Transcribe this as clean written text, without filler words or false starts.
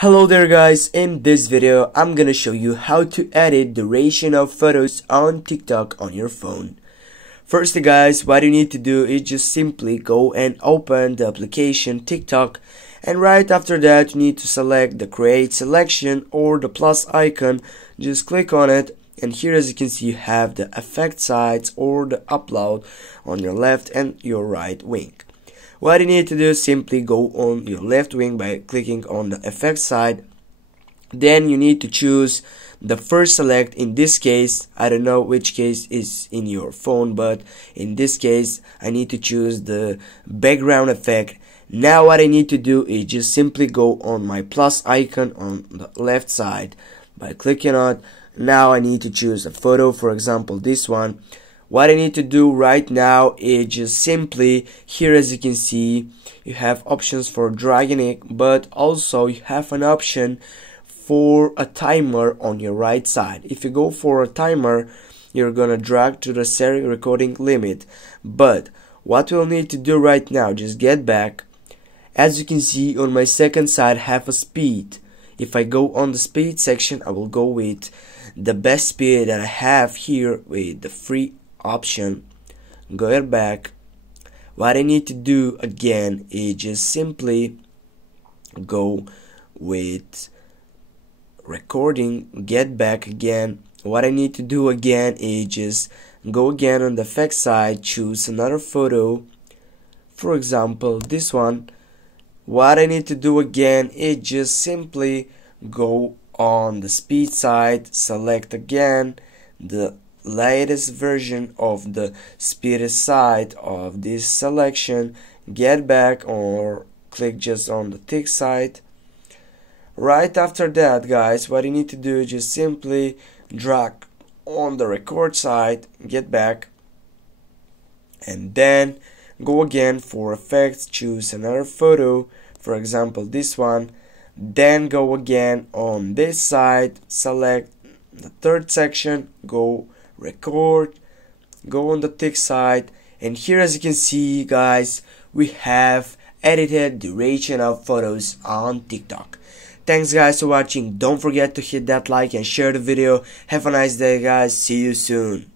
Hello there guys, in this video I'm gonna show you how to edit duration of photos on TikTok on your phone. First guys, what you need to do is just simply go and open the application TikTok, and right after that you need to select the create selection or the plus icon. Just click on it, and here as you can see you have the effect sites or the upload on your left and your right wing. What you need to do is simply go on your left wing by clicking on the effect side. Then you need to choose the first select. In this case, I don't know which case is in your phone, but in this case I need to choose the background effect. Now what I need to do is just simply go on my plus icon on the left side by clicking on it. Now I need to choose a photo, for example this one. What I need to do right now is just simply, here as you can see you have options for dragging it, but also you have an option for a timer on your right side. If you go for a timer, you're gonna drag to the set recording limit. But what we'll need to do right now, just get back. As you can see on my second side I have a speed. If I go on the speed section, I will go with the best speed that I have here with the free option. Go back. What I need to do again is just simply go with recording, get back again. What I need to do again is just go again on the effect side, choose another photo, for example this one. What I need to do again is just simply go on the speed side, select again the latest version of the speed side of this selection, get back or click just on the tick side. Right after that guys, what you need to do is just simply drag on the record side, get back, and then go again for effects, choose another photo, for example this one. Then go again on this side, select the third section, go record, go on the tick side, and here as you can see guys we have edited duration of photos on TikTok. Thanks guys for watching. Don't forget to hit that like and share the video. Have a nice day guys. See you soon.